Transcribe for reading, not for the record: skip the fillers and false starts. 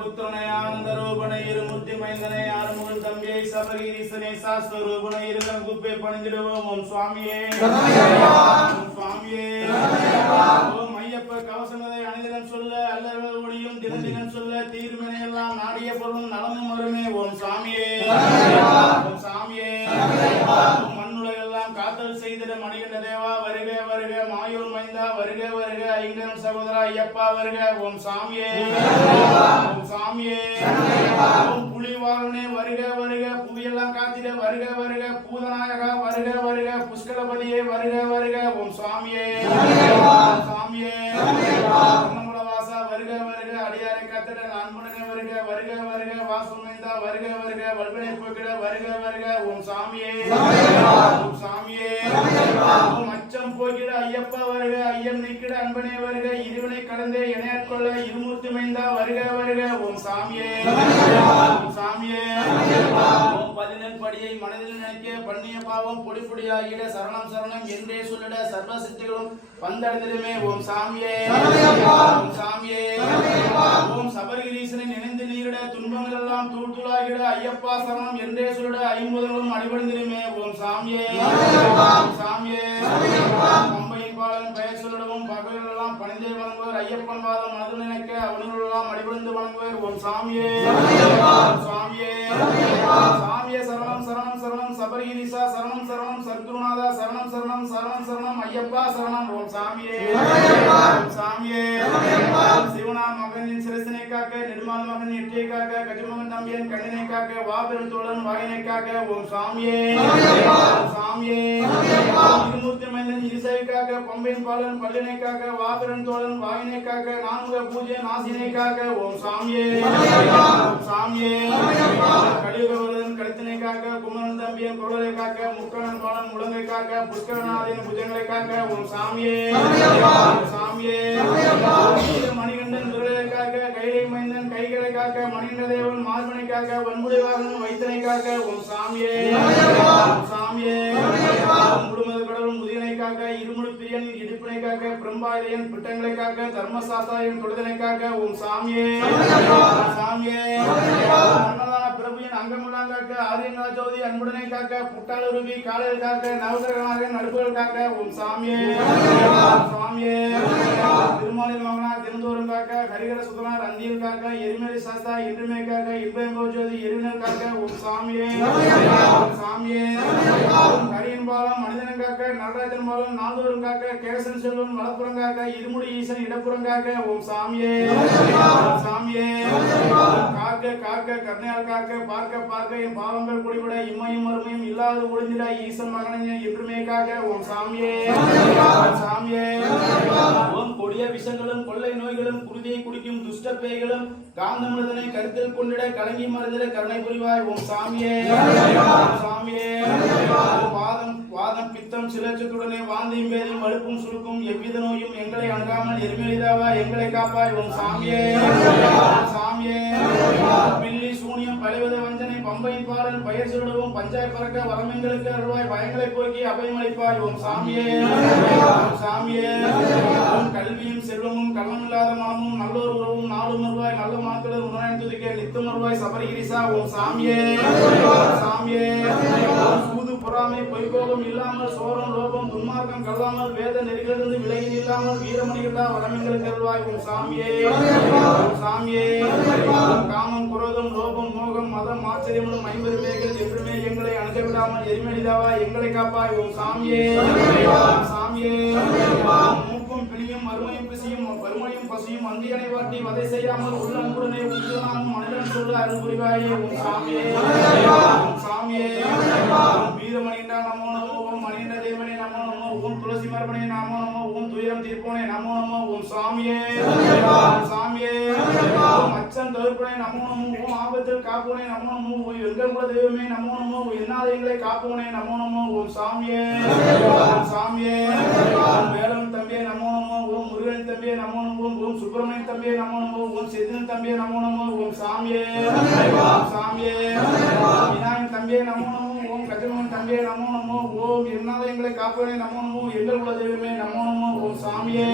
புத்திரனை ஆனந்த ரூபனை இருமூர்த்தி மைந்தனை ஆறுமுகன் தம்பியை சபரீசனை சாஸ்திர ரூபனை இருகன் குப்பை பணிந்திடுவோம். ஓம் சுவாமியே சுவாமியே. ஓம் ஐயப்ப கவசங்களை அணிதினம் சொல்ல அல்லவர்கள் ஒளியும் தினதினம் சொல்ல தீர்மனை எல்லாம் நாடிய பொருளும் நலமும் வருமே. ஓம் சாமியே ஓம் சாமியே. மண்ணுலகெல்லாம் காத்தல் செய்திட மணிகண்ட தேவா வருக வருக. மாயூர் மைந்தா வருக வருக. ஐங்கரம் சகோதரா ஐயப்பா வருக. ஓம் சாமியே ஓம் சாமியே. ஓம் புலிவாகனே வருக வருக. புவியெல்லாம் காத்திட வருக வருக. பூதநாயகா வருக வருக. புஷ்கலபதியே வருக வருக. ஓம் சாமியே ஓம் சாமியே. வாசா வருக வருக. அடியாரை காத்திட அன்புடனே வருக வருக வருக. வாசுமைந்தா வருக வருக. வல்வினை போக்கிட வருக வருக. ஓம் சாமியே ஓம் சாமியே. ஓம் அச்சம் போக்கிட ஐயப்பா வருக. ஐயம் நீக்கிட அன்பனே வருக. இருவினை கடந்தே இணையாட்கொள்ள இருமூர்த்தி மைந்தா வருக வருக. ஓம் சாமியே ஓம் சாமியே. ஓம் 14 படியை மனதில் நினைக்க பண்ணிய பாவம் பொடி பொடியாகிட சரணம் சரணம் என்றே சொல்லிட சர்வ சித்திகளும் வந்தடைந்திடுமே. ஓம் சாமியே ஓம் சாமியே. ஓம் சபரிகிரீசனை நினைந்து நீரிட துன்பங்கள் எல்லாம் தூள் தூளாகிட ஐயப்பா சரணம் என்றே சொல்லிட ஐம்பதுகளும் அடிபடுந்திடுமே. ஓம் சாமியே ஓம் சாமியே. பம்பையின் பாலன் பெயர் சொல்லிடவும் பகல்கள் எல்லாம் பணிந்தே வணங்குவர். ஐயப்பன் வாதம் மனதில் நினைக்க அவர்கள் எல்லாம் அடிபடுந்து வணங்குவர். ஓம் சாமியே ஓம் சாமியே. சாமியே சரணம் சரணம் சரணம். சபரிகிரீசா சரணம் சரணம். சத்குருநாதா சரணம் சரணம் சரணம் சரணம். ஐயப்பா சரணம். ஓம் சாமியே ஓம் சாமியே. சிவனா மகனின் சிரசினை காக்க நிர்மால் மகன் எட்டியை காக்க கஜமகன் தம்பியன் கண்ணினை காக்க வாபெரும் தோழன் வாயினை காக்க. ஓம் சாமியே ஓம் சாமியே. இருமூர்த்தி மைந்தன் இருசை காக்க பம்பையின் பாலன் பல்லினை காக்க வாபெரும் தோழன் வாயினை காக்க நான்முக பூஜை நாசினை காக்க. ஓம் சாமியே ஓம் சாமியே. கலியுகவரதன் கழுத்தினை காக்க குமரன் தம்பியன் குரலை காக்க முக்கணன் பாலன் முழங்கை காக்க புஷ்கரநாதன் புஜங்களை காக்க. ஓம் சாமியே ஓம் சாமியே. மணிகண்டன் விரலை காக்க கைலை மைந்தன் கைகளை காக்க மணிகண்ட தேவன் மார்பனை காக்க வன்முறை வாகனம் வைத்தனை காக்க. ஓம் சாமியே ஓம் சாமியே. முழுமது கடவுள் முதியனை காக்க இருமுடி பிரியன் இடுப்பினை காக்க பிரம்பாயன் பிட்டங்களை காக்க தர்மசாஸ்திராயன் தொடுதனை காக்க. ஓம் சாமியே ஓம் சாமியே. பிரபுவின் அங்கமுல்லாம் காக்க ஆரியன் ராஜோதி அன்புடனை காக்க புட்டாளுருவி காலையில் காக்க நவகிரகநாதன் நடுப்புகள் காக்க. ஓம் சாமியே ஓம் சாமியே. திருமாலின் மகனா திருந்தோறும் காக்க ஹரிகர சுதனார் அந்தியில் காக்க எரிமேலி சாஸ்தா என்றுமே காக்க இன்போஜோதி எரிவினல் காக்க. ஓம் சாமியே ஓம் சாமியே. ஹரியின் பாலம் மனிதன் காக்க நடராஜன் பாலம் நாள்தோறும் காக்க கேசன் செல்வன் வலப்புறம் காக்க இருமுடி ஈசன் இடப்புறம் காக்க. ஓம் சாமியே ஓம் சாமியே. காக்க காக்க கருணையால் காக்க பார்க்க பார்க்க என் பாவங்கள் குடிபட இம்மையும் மறுமையும் இல்லாத ஒளிந்திட ஈசன் மகனை என்றுமே காக்க. ஓம் சாமியே ஓம் சாமியே. ஓம் கொடிய விஷங்களும் கொள்ளை நோய்களும் குருதியை குடிக்கும் துஷ்ட பேய்களும் காந்தமிழதனை கருத்தில் கொண்டிட கலங்கி மருந்திட கருணை புரிவாய். ஓம் சாமியே ஓம் சாமியே. வாதம் வாதம் பித்தம் சிலச்சத்துடனே வாந்தியும் வேதியும் வலுப்பும் சுருக்கும் எவ்வித நோயும் எங்களை அணுகாமல் எரிமெளிதாவா எங்களை காப்பாய். ஓம் சாமியே ஓம் சாமியே. பில்லி சூனியம் பழிவத வஞ்சனை பம்பையின் பாலன் பயிர் சுடவும் பஞ்சாய் பறக்க வரமெங்களுக்கு அருள்வாய் பயங்களை போக்கி அபயமளிப்பாய். ஓம் சாமியே ஓம் சாமியே. கல்வியும் செல்வமும் கள்ளமில்லாத மனமும் நல்லோர் உறவும் நாளும் வருவாய் நல்ல மாக்களர் உணர்ந்து துதிக்க நித்தம் வருவாய் சபரிகிரிசா. ஓம் சாமியே ஓம் சாமியே. சூது பொறாமை பொய்கோபம் இல்லாமல் சோரம் லோபம் துன்மார்க்கம் கல்லாமல் வேத நெறிகளிலிருந்து விலகி இல்லாமல் வீரமணிகளா வரமெங்களுக்கு அருள்வாய். ஓம் சாமியே ஓம் சாமியே. காமம் குரோதம் லோபம் மோகம் மதம் ஆச்சரியமும் ஐம்பெருமைகள் என்றுமே எங்களை அணுக விடாமல் எரிமளிதாவா எங்களை காப்பாய். ஓம் சாமியே ஓம் சாமியே. மூக்கும் பிணியும் மறுமையும் பிசியும் வறுமையும் பசியும் அந்தியனை வாட்டி வதை செய்யாமல் உள்ள அன்புடனே உயிரானும் மனிதன் சொல்ல அருள் புரிவாயே. ஓம் சாமியே ஓம் சாமியே. வீரமணிண்டா நமோ நமோ. ஓம் மணிண்ட தேவனே நமோ நமோ. ஓம் துளசி மரபணே நமோ நமோ. ஓம் துயரம் தீர்ப்போனே நமோ நமோ. ஓம் சாமியே ஓம் சாமியே. ஓம் அச்சம் தவிர்ப்பனே நமோ நமோ. ஓம் ஆபத்தில் காப்போனே நமோ நமோ. ஓம் எங்கள் குல தெய்வமே நமோ நமோ. என்னாத எங்களை காப்போனே நமோ நமோ. ஓம் சாமியே ஓம் சாமியே. ஓம் வேலம் தம்பியே நமோ நமோ. ஓம் முருகன் தம்பியே நமோ நமோ. ஓம் சுப்பிரமணியன் தம்பியே நமோ நமோ. ஓம் செதின் தம்பியே நமோ நமோ. ஓம் சாமியே ஓம் சாமியே. விநாயகன் தம்பியே நமோ நமோ. ஓம் கஜமோகன் சாமியே நமோ நமோ. ஓம் என்னால எங்களை காப்பவனே நமோ நமோ. எங்கள் குல தெய்வமே நமோ நமோ. ஓம் சாமியே